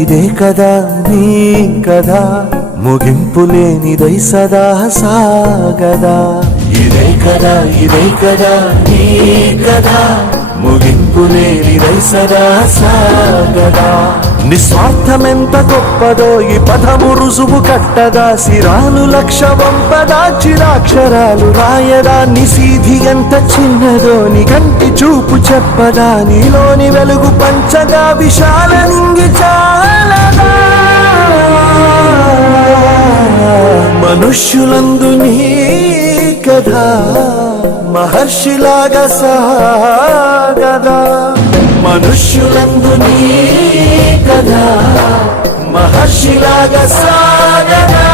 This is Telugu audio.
ఇదే కదా నీ కదా, ముగింపు లేనిదై సదా సాగదా. ఇదే కదా నీ కదా, ముగింపు లేనిదై సదా సాగదా. నిస్వార్థమెంత గొప్పదో ఈ పదము రుజువు కట్టదా, సిరాలు లక్ష వంపదా చిరాక్షరాలు రాయదా. నిశీధి ఎంత చిన్నదో నీ కంటి చూపు చెప్పదా, నీలోని వెలుగు పంచగా విశాల నింగి చాలదా. మనుష్యులందు నీ కథ మహర్షిలాగా సాగదా, మనుష్యులందు నీ కథ మహర్షిలాగా సాగదా.